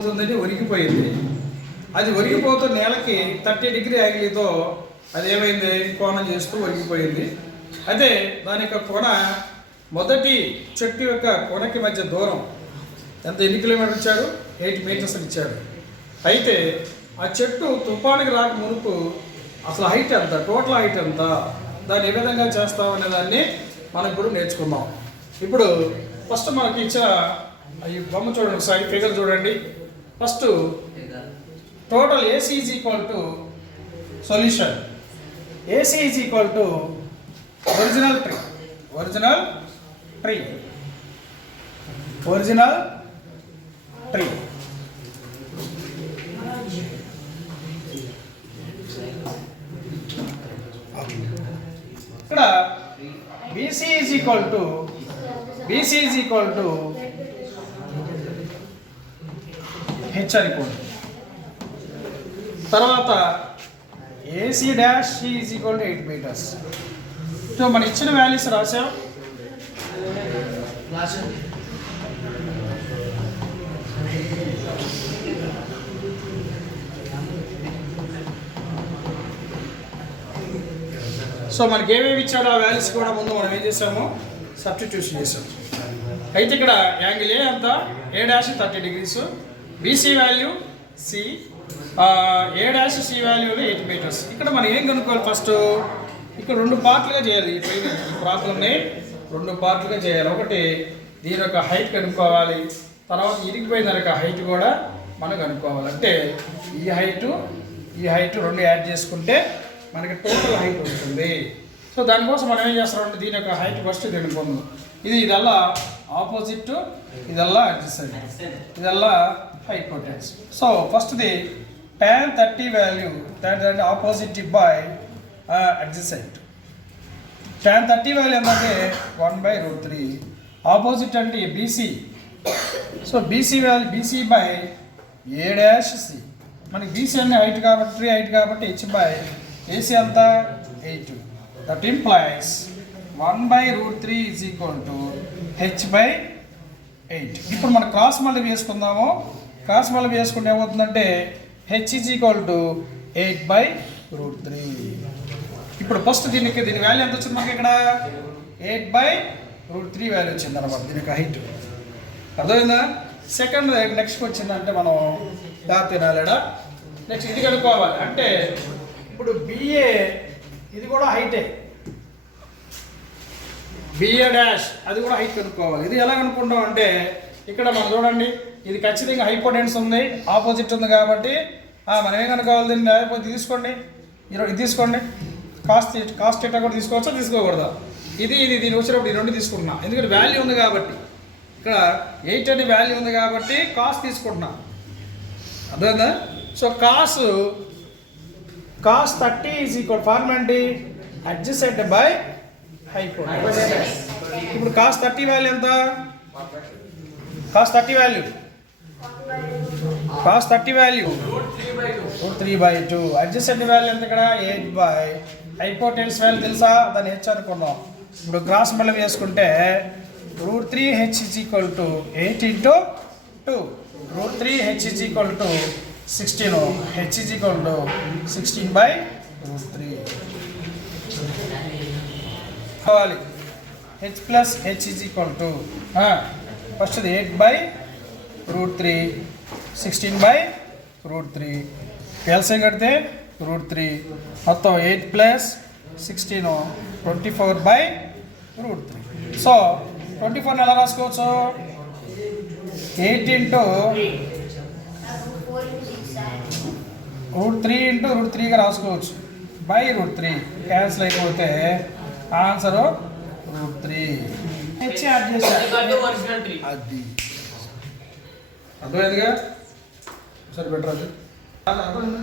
ఒరిగిపోయింది. అది ఒరిగిపోతూ నేలకి 30 డిగ్రీ యాంగిల్తో అది ఏమైంది, కోణం చేస్తూ ఒరిగిపోయింది. అదే దాని యొక్క కొన మొదటి చెట్టు యొక్క కొనకి మధ్య దూరం ఎంత, ఎన్ని కిలోమీటర్లు ఇచ్చాడు, 8 మీటర్స్ ఇచ్చాడు. అయితే ఆ చెట్టు తుఫానికి రాక మునుపు అసలు హైట్ ఎంత, టోటల్ హైట్ ఎంత, దాన్ని ఏ విధంగా చేస్తాం అనే దాన్ని మనం ఇప్పుడు నేర్చుకుందాం. ఇప్పుడు ఫస్ట్ మనకి ఇచ్చిన ఈ బొమ్మ చూడండి, ఒకసారి ఫిగర్ చూడండి. First total AC is equal to solution. AC is equal to original tree. Original tree. Original tree. ఇక్కడ BC is equal to H అనుకోండి. తర్వాత AC dash is equal to 8 metres. So మన ఇచ్చిన వాల్యూస్ రాసాం. So మనకి ఏమేమి ఇచ్చాడో ఆ వాల్యూస్ కూడా ముందు మనం ఏం చేసాము, సబ్స్టిట్యూషన్ చేసాం. అయితే ఇక్కడ యాంగిల్ ఏ అంతా A dash 30 degrees, BC value C, A dash C వాల్యూలు 8 మీటర్స్. ఇక్కడ మనం ఏం కనుక్కోవాలి, ఫస్ట్ ఇక్కడ 2 పార్ట్లుగా చేయాలి. ఈ ప్రాబ్లంని 2 పార్ట్లుగా చేయాలి. ఒకటి దీని యొక్క హైట్ కనుక్కోవాలి, తర్వాత ఇరిగిపోయిన యొక్క హైట్ కూడా మనం కనుక్కోవాలి. అంటే ఈ హైట్ 2 యాడ్ చేసుకుంటే మనకి టోటల్ హైట్ వస్తుంది. సో దానికోసం మనం ఏం చేస్తామంటే దీని యొక్క హైట్ ఫస్ట్ కనుక్కుందాం. ఇదల్లా ఆపోజిట్, ఇదల్లా అడ్జసెంట్, ఇదల్లా హైపోటెన్స్. సో ఫస్ట్ది tan 30 value, tan opposite by adjacent. tan 30 value ఏంటంటే 1/√3. ఆపోజిట్ అంటే BC. So BC value BC by A dash C. మనకి BC అనే హైట్ కాబట్టి 3 హైట్ కాబట్టి H బై AC అంతా 8. That implies 1/√3 is equal to H by 8. ఇప్పుడు మనం cross multiply చేసుకుందాము. క్రాస్ మల్టిప్లై చేసుకుంటే ఏమవుతుందంటే H ఈజ్ ఈక్వల్ టు 8/√3. ఇప్పుడు ఫస్ట్ దీని వాల్యూ ఎంత వచ్చింది మనకి, ఇక్కడ 8/√3 వాల్యూ వచ్చింది అనమాట దీనికి హైట్. అర్థమైందా? సెకండ్ నెక్స్ట్ వచ్చిందంటే మనం డాట్ తినాలేడా. నెక్స్ట్ ఇది కనుక్కోవాలి. అంటే ఇప్పుడు BA ఇది కూడా హైటే, BA డాష్ అది కూడా హైట్ కనుక్కోవాలి. ఇది ఎలా కనుక్కుంటాం అంటే ఇక్కడ మనం చూడండి, ఇది ఖచ్చితంగా హైపోటెన్స్ ఉంది, ఆపోజిట్ ఉంది కాబట్టి మనం ఏం కనుక్కోవాలి, దీన్ని లేకపోతే తీసుకోండి, ఇది తీసుకోండి. కాస్ట్ థీటా కూడా తీసుకోవచ్చా, తీసుకోకూడదా? ఇది దీని వచ్చినప్పుడు ఈ 2 తీసుకుంటున్నా, ఎందుకంటే వాల్యూ ఉంది కాబట్టి. ఇక్కడ 8 అనే వాల్యూ ఉంది కాబట్టి కాస్ట్ తీసుకుంటున్నా. అర్థమైందా? So cos 30 is equal formula ఏంటి, అడ్జసెంట్ బై హైపోటెన్స్. ఇప్పుడు కాస్ 30 వాల్యూ ఎంత, కాస్ 30 వాల్యూ √3/2. అడ్జసెంట్ వాల్యూ ఎంత, ఇక్కడ 8 బై హైపోటెన్స్ వాల్యూ తెలుసా, దాన్ని H అనుకున్నాం. ఇప్పుడు క్రాస్ మల్టిప్లై చేసుకుంటే √3H is equal to 8 × 2. √3H is equal to 16. H is equal to 16/√3 కావాలి. H plus H is equal to first 8/√3, 16/√3. LCM కడితే √3 మొత్తం 8 ప్లస్ 16 24/√3. సో 24 ఎలా రాసుకోవచ్చు, 8 × √3 × √3గా రాసుకోవచ్చు. /√3 క్యాన్సిల్ అయిపోతే ఆన్సరు √3. H యాడ్ చేశారు, అది అర్థమైందిగా. సరే బెటర్ అది అర్థమైంది.